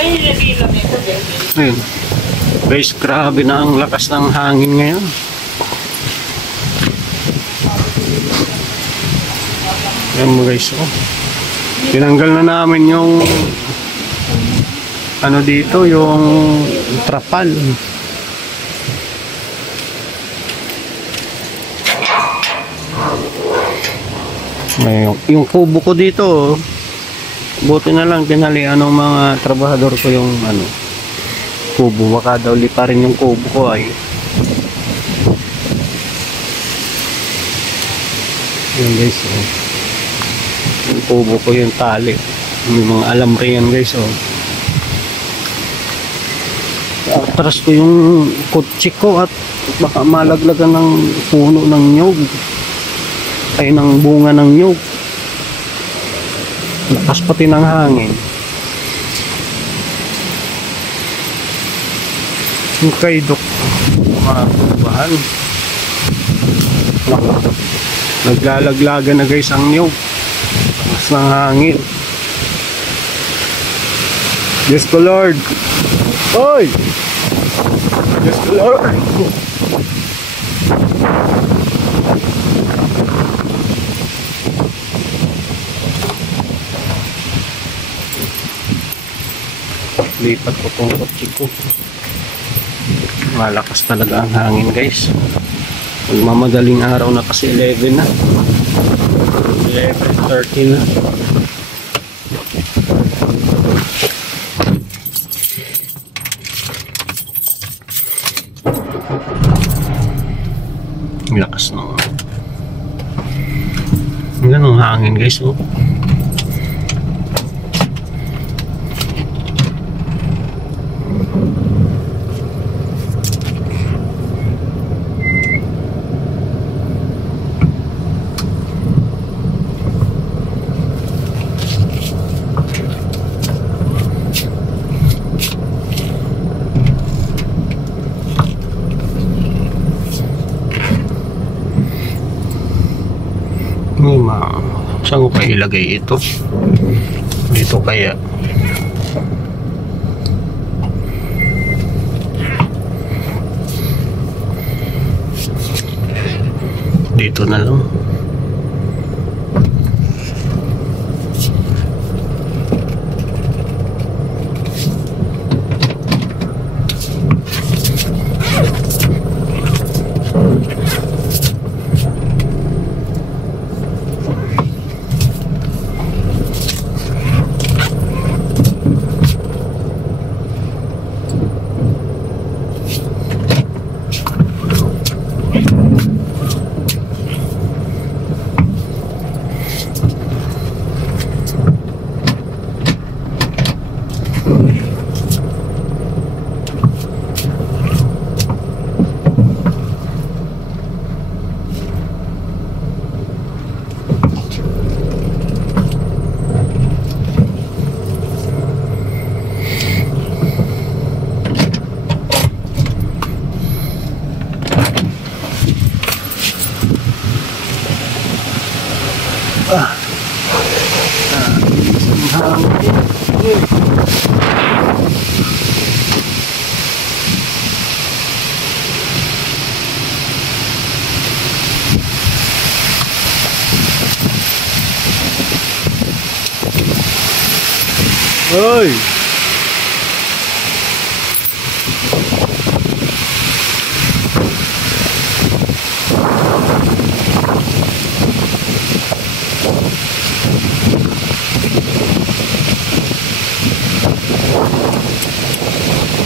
Ayun. Guys, grabe na ang lakas ng hangin ngayon. Ayan mo guys, oh. Tinanggal na namin yung ano dito, yung trapal. Yung kubo ko dito, buti na lang tinalian ng mga trabahador ko yung ano, kubo. Baka daw lipa rin yung kubo ko ay. Yun guys, oh. Yung kubo ko yung tali. May mga alam rin yan guys, oh. Atras ko yung kotse ko at baka malaglagan ng puno ng nyog. Ay ng bunga ng nyog. Lakas pati ng hangin. Yung kaidok mga bahan. Naglalaglagan na guys ang nyog. Lakas ng hangin. Diyos ko Lord. Oy! Diyos ko Lord. Lipat ko tong kotse ko. Malakas talaga ang hangin guys. Magmamadaling araw na kasi 11 na. 11:30 na. Lakas na. Ganun hangin guys, oh. Saan ko kaya ilagay ito? Dito kaya? Dito na lang. Oi!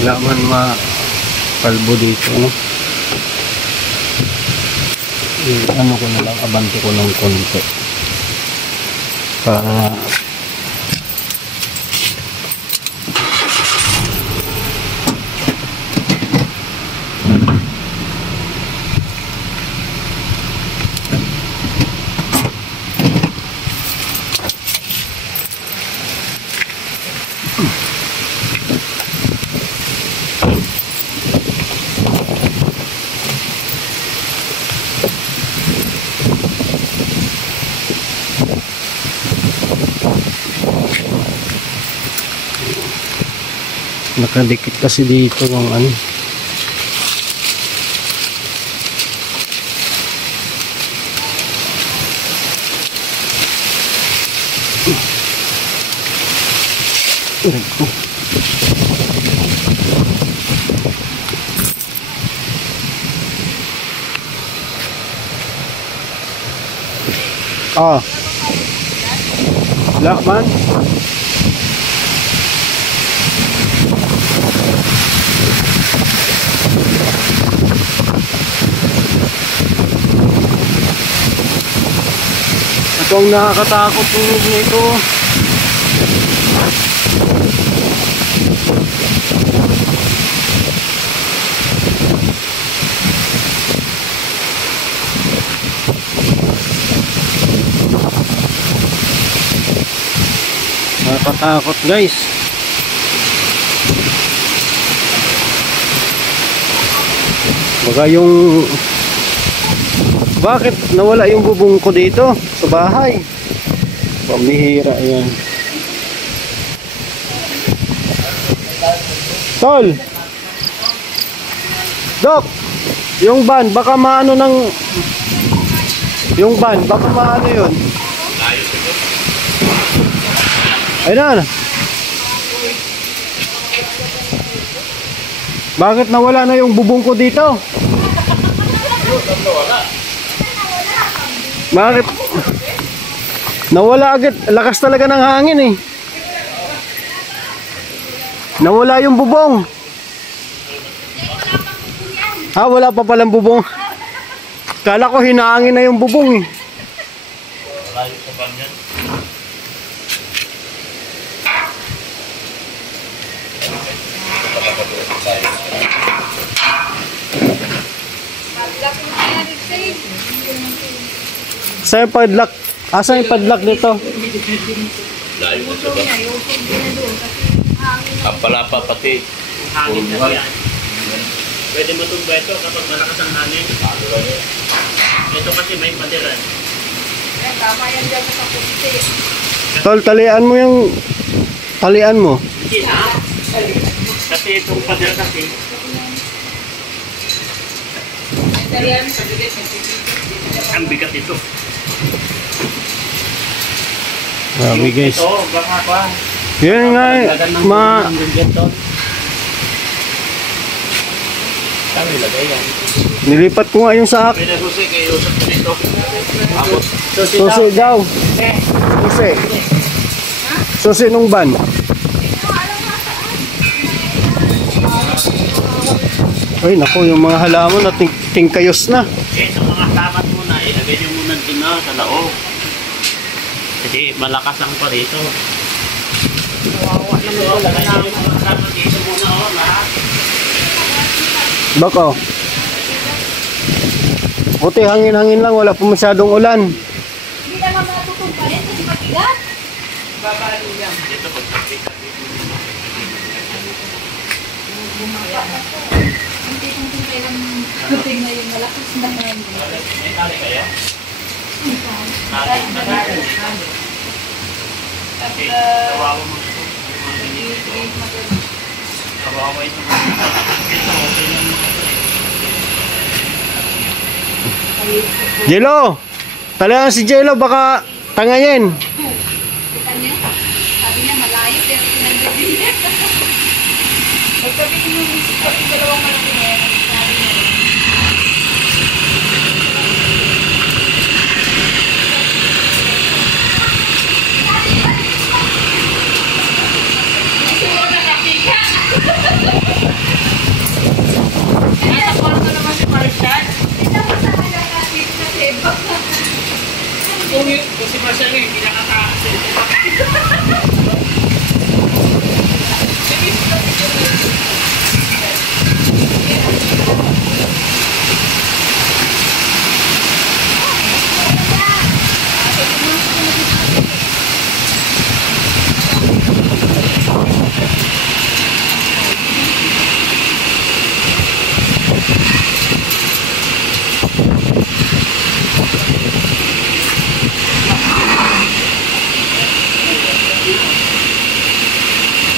Wala man makalbo dito, no? Ano ko na lang, abante ko ng konti para Nakadikit kasi dito yung ano. Ah. Black man. Ito ang nakakatakot tunog nito. Nakakatakot guys. Baga yung bakit nawala yung bubong ko dito sa bahay? Pamihira yan. Tol! Dok! Yung van, baka maano ng... Yung van, baka maano yun? Ayun na. Bakit nawala na yung bubong ko dito? Bakit? Nawala agad. Lakas talaga ng hangin eh. Nawala yung bubong. Ah, wala pa palang bubong. Kala ko hinahangin na yung bubong eh. Malayo sa banyan. Saan yung padlock? Asan yung padlock nito? Layo mo sa banyan. Kapalapa pati. Hangin kasi yan. Pwede matugba ito kapag malakas ang hangin. Ito kasi may padiran. Tama yan dyan sa puti. Tol, talian mo yung... Talian mo. Hindi na. Kasi itong pader kasi. Ang bigat ito. Grabe guys. Ito, baka pa. Yan nga eh. Kami lagay yan. Nilipat ko nga yung saak. Pwede susi kayo usap ko dito. Tapos. Susi daw. Susi. Susi nung van. Ay naku, yung mga halaman na tingkayos na. Eh, sa mga tamat muna, ilagay nyo muna dun na sa loob. Kasi malakas ang pa rito. Ito, lagay nyo yung mga tamat dito muna, oh, lahat. Bako. Buti hangin-hangin lang, wala pa masyadong ulan. Hindi naman matutong pa rin kasi matigas. Babalo yan. Dito, pagkakita. Hindi kung kailang kuting na yung malakas na hangin. May tali kayo? Tali. Kasi, kawawa mo ito. Kawawa ito. Ito, okay lang mo ito. Jello! Talagang si Jello baka tangayin. Sabi niya malayo pero pinagdabi niya. Pagsabi niyo yung dalawang malaki na yan. Sabi niya. Siguro nakapika. Natapuan ko naman si Marshall. Hindi naman sa akin nakapika na teba. Kasi Marshall yung pinakataas.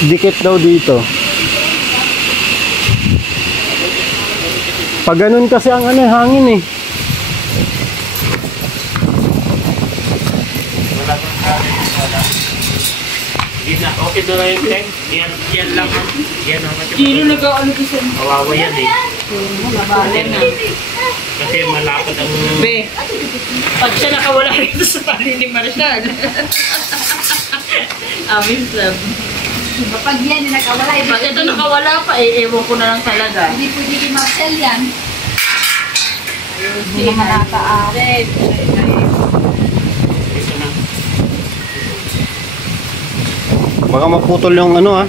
Dikit daw dito. Pag ganun kasi ang ano, hangin eh. Wala kang hangin. Wala. Hindi na. Okay na lang yung yan lang. Yan ang Kilo nag-ano ko sa... kawawa yan eh. Labanan na. Kasi malapad ang... Be, pag siya nakawala rito sa tali ni Marshall. Amin sab. Kapag yan yung nakawala, Pag ito nakawala pa, ewan ko na lang talaga. hindi pwede kay Marcel yan. Hindi naman nakaarit. Ito na. Baka maputol yung ano ah.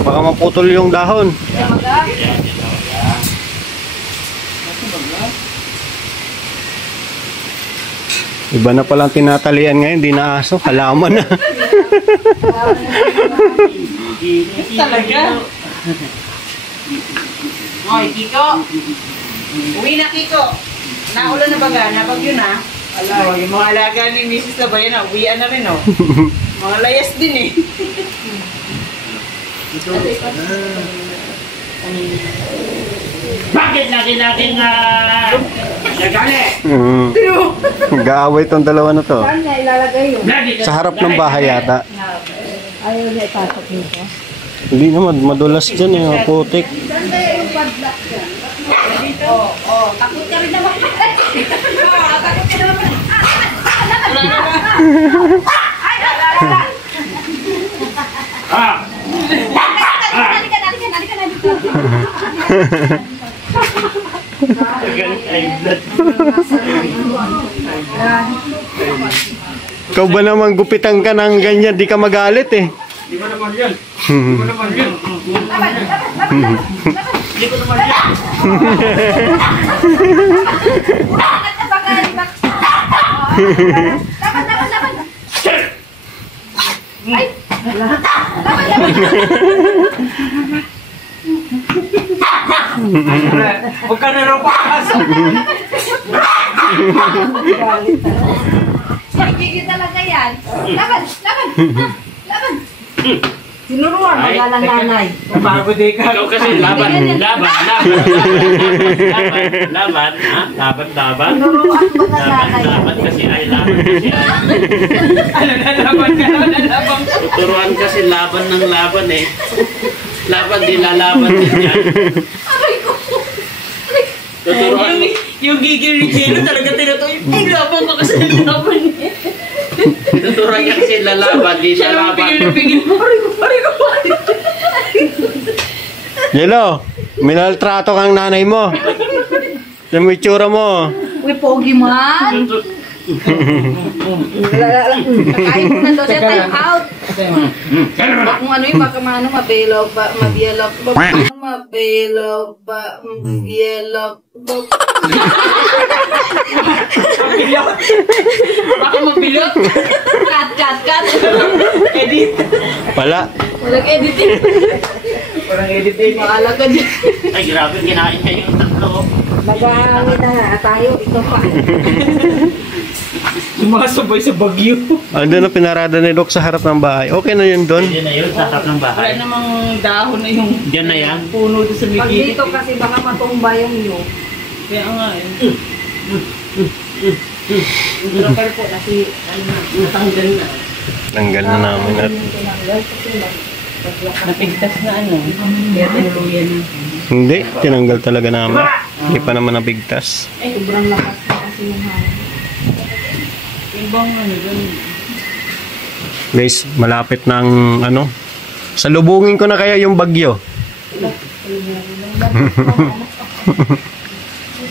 Baka maputol yung dahon. Yan, yan. Yan. Iba na palang tinatalian ngayon, di na aso, halaman na. Talaga? Hoy, Kiko. Uwi na, Kiko. Naulan na baga, nabagyo na. Ala, yung mga alaga ni Mrs. Labayan na, uwian na rin, oh. Mga layas din, eh. Bakit lagi natin nagali? Gaaway tong dalawa na to. Saan niya ilalagay yun? Sa harap ng bahay yata. Ayaw niya ipasok dito. Hindi naman, madulas dyan eh, putik. Saan kaya yung padlock niya? Oo, takot ka rin naman. Takot ka naman. Ah! Halika na dito. Ikaw ba naman gupitan ka ng ganyan, di ka magalit eh. Di ko naman yun. Di ko naman yun. Di ko naman yun. Laban. Ay! Huwag ka na raw pakasok. Gigil talaga yan. Laban. Tinuruan Ay, magalang nanay. Pagod ka. Ikaw kasi laban. Laban. Tinuruan magalang nanay. Laban kasi ay laban kasi ay. Tuturuan kasi laban ng laban eh. Laban di lalaban din yan. Tuturuan mo. Yung gigil ni Jello talaga tinutuloy. Ay, laban ko kasi laban niya. Tuturuan niya kasi lalaban, di Siya naman lalaban. pigil. Pari ko. Yelo, minaltrato kang nanay mo. Yung itsura mo. Uy, pogi man. Kakain mo na daw siya, time out. Kung ano yung baka mabelo ba, mabiyelo ba, Baka mabilot. Cut. Edit. Wala. Walang editing. Parang editing. Maaala ka dyan. Ay, grabe, kinain niya yung tatlo. Nag-aangin na tayo, ito pa. Sumasabay sa bagyo. Ando na pinarada ni Doc sa harap ng bahay. Okay na yun doon. Diyan na yun, sa harap ng Wala bahay. namang dahon na yung Diyan na yan. puno doon sa Pag ligid. dito kasi baka matumba yung iyo. Kaya nga eh. Pero po, natanggal na. Tanggal na namin at Napigtas na ano. Kaya tinuluyan na. hindi, tinanggal talaga namin. Hindi pa naman nabigtas. Sobrang lakas na kasi yung hangin. Ibang ano doon. Guys, malapit ng ano. Salubungin ko na kaya yung bagyo.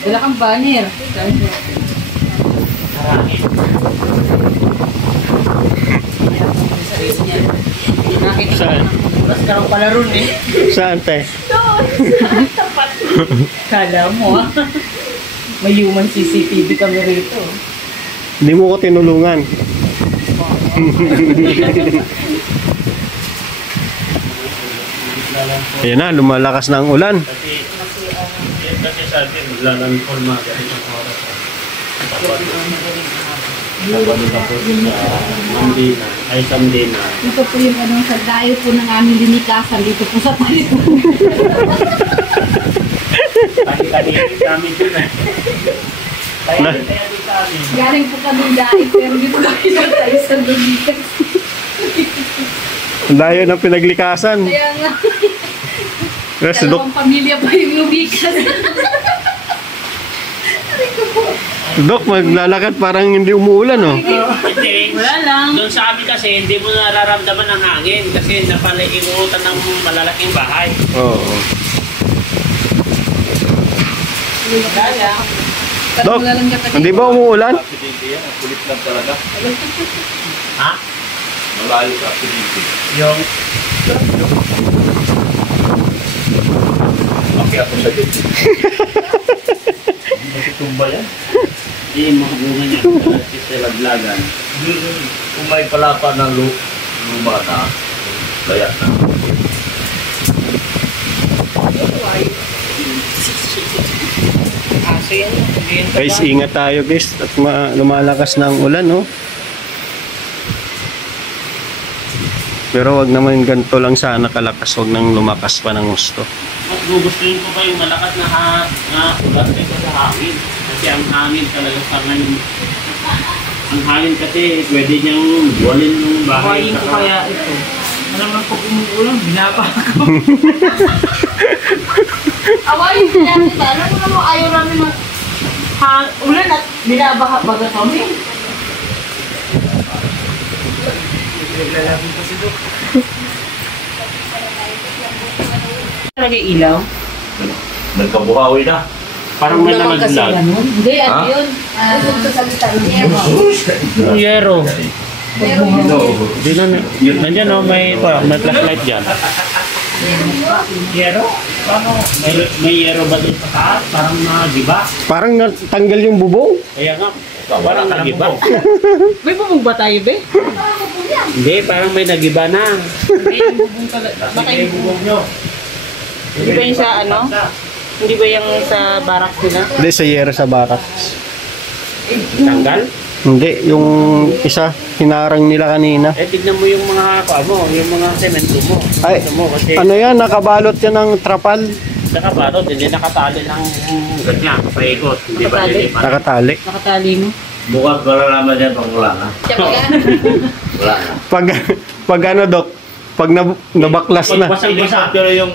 Wala kang banner. Nakita Saan? Mas karong pala ron eh. Saan te? Kala mo ah. May human CCTV kami rito. Hindi mo ko tinulungan. Ayan na, lumalakas na ang ulan. Kasi sa atin, lalanfol mga ganitong oras. Sandina. Ito po yung ano, sa dayo po ng aming linikasan dito po sa palit. Kali-kali sa amin dun eh. Kaya din sa amin. Galing po kami dahil pero dito kami sa isang lumikas. Layo ng pinaglikasan. Kaya nga, Yes, Dok, dalawang pamilya pa yung lumikas. Dok, maglalakad parang hindi umuulan, oh. Hindi. Wala lang. Doon sa amin kasi hindi mo nararamdaman ang hangin kasi napaliimutan ng malalaking bahay. Oo. Wala lang. Dok, hindi ba umuulan? Aksidente yan. Kulit lang talaga. Ha? Malayo sa aksidente. Yung Okay ako sa dito. Nasitumba yan. hindi mga bunga niya kasi sa laglagan. Kung may palapa ng lumata, kaya na. Aso yan. Guys, ingat tayo, guys. At lumalakas na ang ulan, oh. Pero wag naman ganito lang sana kalakas. Wag nang lumakas pa ng gusto. Mas gugustuhin ko pa yung malakas na ulat kaysa sa hangin. Kasi ang hangin talaga sa ngayon. Ang hangin kasi pwede niyang buwalin yung bahay. Buhayin ko kaya ito. Alam mo pag umuulan, binaba ko. Awayin ko natin ba? Alam mo naman ayaw namin mag... Ulan at binabaha baga kami. Talaga ilaw? Nagkabuhawi na. Parang may nalaglag. Hindi, ano Ha? yun? Huwag sa salita. Yung yero. Meron yun. Nandiyan o, may flashlight dyan. Yero? Paano? May yero ba dito sa taas? Parang nagiba. Parang natanggal yung bubong. Kaya nga, parang nagiba. May bubog ba tayo, be? Hindi, parang may nagiba na. May bubong talaga. Baka May yung bubog nyo. Hindi ba yung sa ano? Hindi ba yung sa barak nila? Hindi, sa yero sa barak. Tanggal? Hindi, yung isa, hinarang nila kanina. Eh, tignan mo yung mga yung mga semento mo. Ay, Tignan mo kasi ano yan, nakabalot yan ng trapal. nakabalot, hindi nakatali ng ganyan, paikot. Hindi ba? Nakatali? Hindi pa. Nakatali. Nakatali mo? Bukas malalaman yan pag wala na. Wala na. Pag ano, Dok, pag nabaklas na. Basang-basa. Pero yung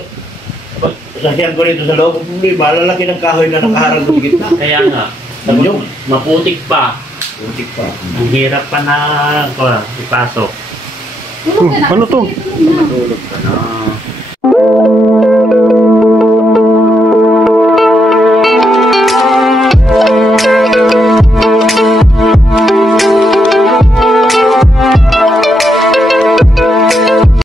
sasyan ko rito sa loob, hindi, malalaki ng kahoy na nakaharang sa gitna. Kaya nga, Yung maputik pa. Butik pa. Ang hirap pa na ipasok. Ano to? Matulog ka na.